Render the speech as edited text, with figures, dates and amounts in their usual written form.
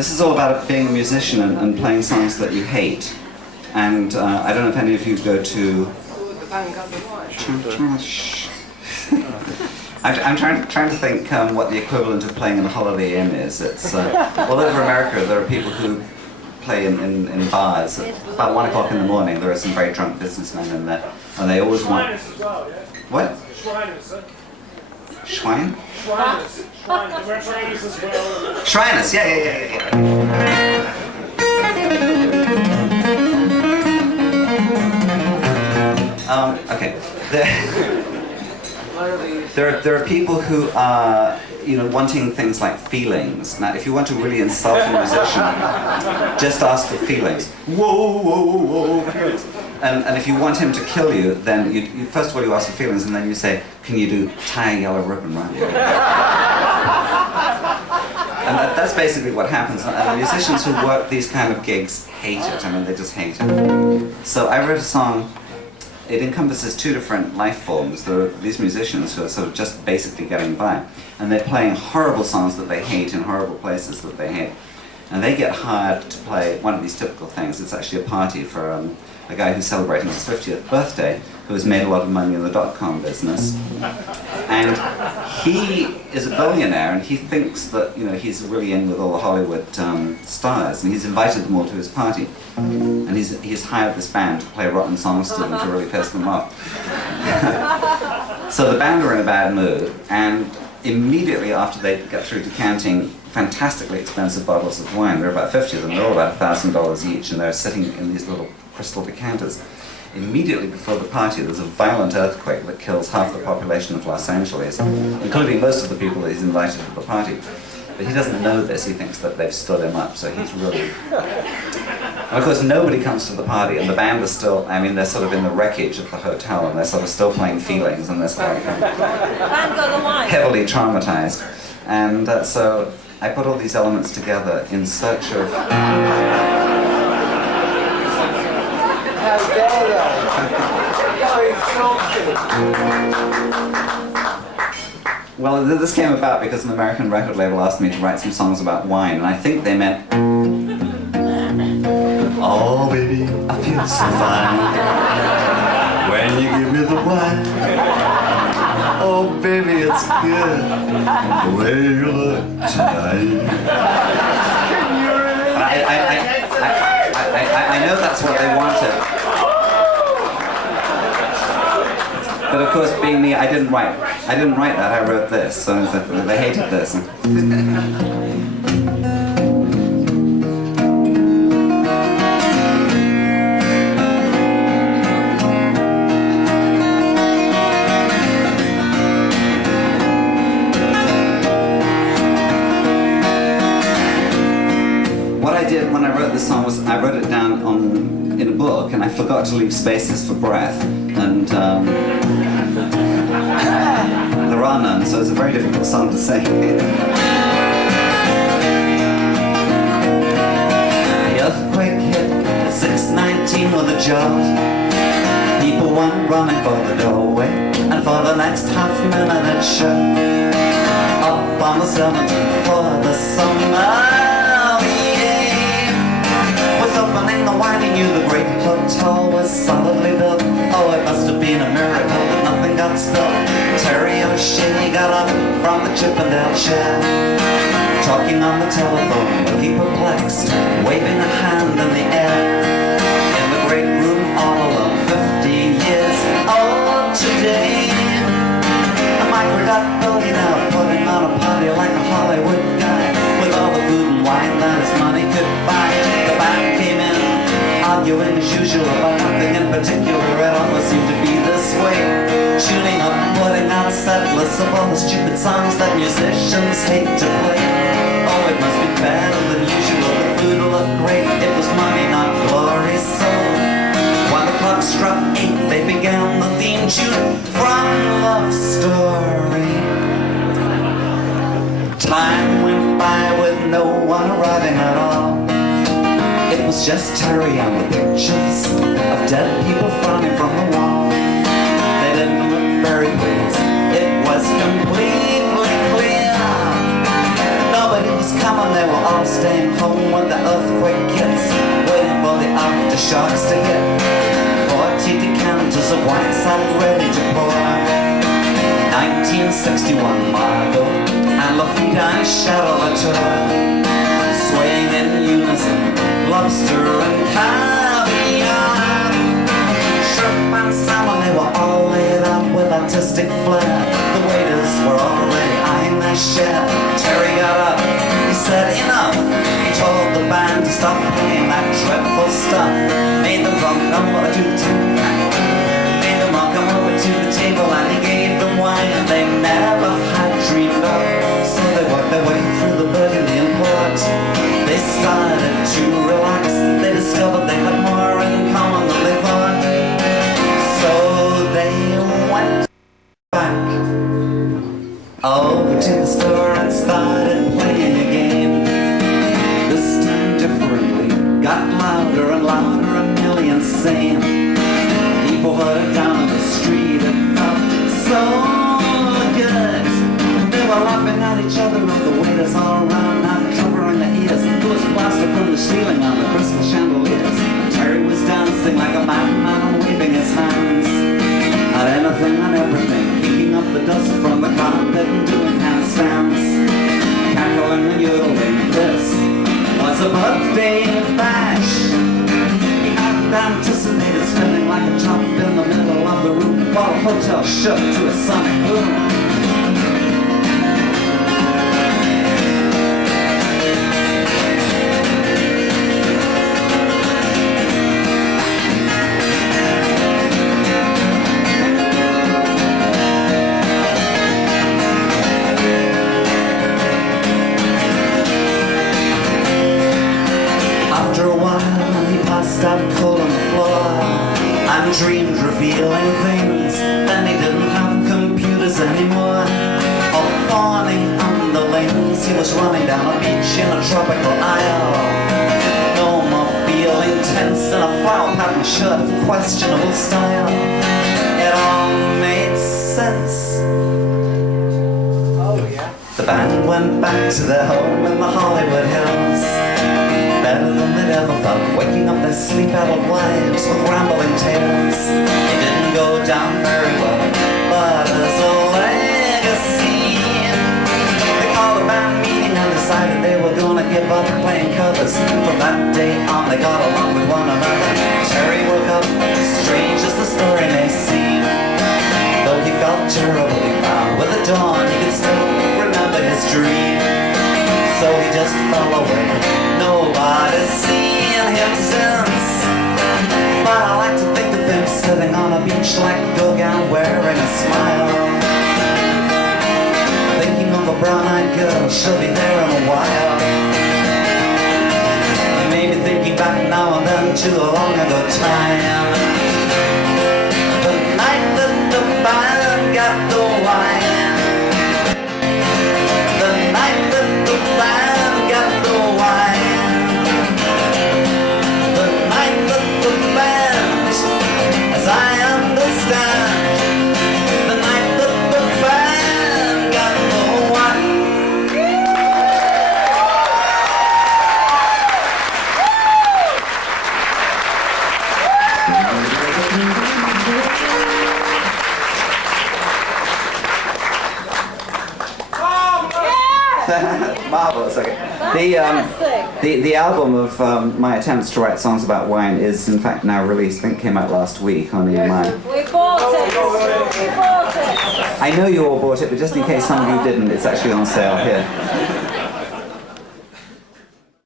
This is all about being a musician and playing songs that you hate. And I don't know if any of you go to... I'm trying to think what the equivalent of playing in a Holiday Inn is. It's all over America. There are people who play in bars at about 1 o'clock in the morning. There are some very drunk businessmen in there, and they always want. Shriners as well, yeah? What? Shriners, sir. Schwein? Shriners. Shriners. We're Shriners as well. Shriners, yeah. Okay. There are people who are, wanting things like feelings. Now, if you want to really insult a musician, just ask for feelings. Whoa, feelings. And if you want him to kill you, then you first of all you ask for feelings, and then you say, can you do tie a yellow ribbon round you? And that's basically what happens. And the musicians who work these kind of gigs hate it. I mean, they just hate it. So I wrote a song. It encompasses two different life forms. There are these musicians who are sort of just basically getting by, and they're playing horrible songs that they hate in horrible places that they hate. And they get hired to play one of these typical things. It's actually a party for a guy who's celebrating his 50th birthday, who has made a lot of money in the dot-com business. And he is a billionaire, and he thinks that he's really in with all the Hollywood stars, and he's invited them all to his party. And he's hired this band to play rotten songs to them to really piss them off. So the band are in a bad mood, and immediately after they get through decanting fantastically expensive bottles of wine, there are about 50 of them, they're all about $1,000 each, and they're sitting in these little crystal decanters. Immediately before the party, there's a violent earthquake that kills half the population of Los Angeles, including most of the people that he's invited to the party. But he doesn't know this, he thinks that they've stood him up, so he's really... And of course nobody comes to the party, and the band is still, they're sort of in the wreckage of the hotel, and they're sort of still playing feelings, and they're sort of heavily traumatized. And so I put all these elements together in search of... How dare you? Well, this came about because an American record label asked me to write some songs about wine, and I think they meant... Oh, baby, I feel so fine when you give me the wine. Oh, baby, it's good the way you look tonight. I know that's what they wanted. But of course, being me, I didn't write that, I wrote this, so they hated this. What I did when I wrote this song was I wrote it down in a book, and I forgot to leave spaces for breath, and there are none, so it's a very difficult song to sing. The earthquake hit at 6:19 with a jolt. People went running for the doorway, and for the next half minute it shook. Up on the 17th floor, the summer opening the wine, he knew the great hotel was solidly built. Oh, it must have been a miracle that nothing got spilled. Terry O'Shea got up from the Chippendale chair, talking on the telephone, looking perplexed, waving a hand in the air. In the great room all alone, 50 years old today. A micro-dot billionaire putting on a party like a Hollywood guy, with all the food and wine that his money could buy. The band came in, arguing as usual about nothing in particular. It almost seemed to be this way, tuning up, putting out set lists of all the stupid songs that musicians hate to play. Oh, it must be better than usual, the food looked great. It was money, not glory, so when the clock struck 8, they began the theme tune from Love Story. Time went by with no one arriving at all. It was just Terry and the pictures of dead people frowning from the wall. They didn't look very pleased. It was completely clear nobody was coming, they were all staying home. sharks to hit. 40 decanters of wine sat ready to pour. 1961 Margot and Lafita and Shadow Latour, swaying in unison, lobster and caviar, shrimp and salmon, they were all laid out with artistic flair. The waiters were already eyeing their share. Terry got up, he said enough. He told the band to stop playing that dreadful stuff. Made them come over to the tent, made them all come over to the table, and he gave them wine and they never had dreamed of. So they worked their way through the burgundy and port. They started to relax. They discovered they had more in common than they thought. So they went back over to the store and started playing a game. This time differently, got louder and louder, a million sane people heard it down on the street. It felt so good. They were laughing at each other and the waiters all around, not covering their ears. There was plaster from the ceiling on the crystal chandeliers. Terry was dancing like a madman and waving his hands at anything and everything, kicking up the dust from the carpet and doing handstands, cackling and yodeling. This was a birthday bash. He hadn't anticipated spinning like a top in the middle of the room, while the hotel shook to a sonic boom. Out cold on the floor and dreamed revealing things. Then he didn't have computers anymore or fawning underlings. He was running down a beach in a tropical isle. No more feeling tense in a flower pattern shirt of questionable style. It all made sense. Oh, yeah. The band went back to their home in the Hollywood Hills, better than they'd ever felt, waking up their sleep-addled wives with rambling tales. It didn't go down very well, but as a legacy, they called a band meeting and decided they were gonna give up playing covers. From that day on, they got along with one another. Terry woke up, strange as the story may seem. Though he felt terribly found with the dawn, he could still remember his dream. So he just fell away. Nobody's seen him since, but I like to think of him sitting on a beach like Gauguin, wearing a smile, thinking of a brown-eyed girl. She'll be there in a while. Maybe thinking back now and then to a long ago time, the night that the band got the wine, the night that the band got the wine, the night that the band, as I understand, the night that the band got the wine. Marvelous. Okay. The album of my attempts to write songs about wine is in fact now released. I think it came out last week on EMI. We bought it! We bought it! I know you all bought it, but just in case some of you didn't, it's actually on sale here.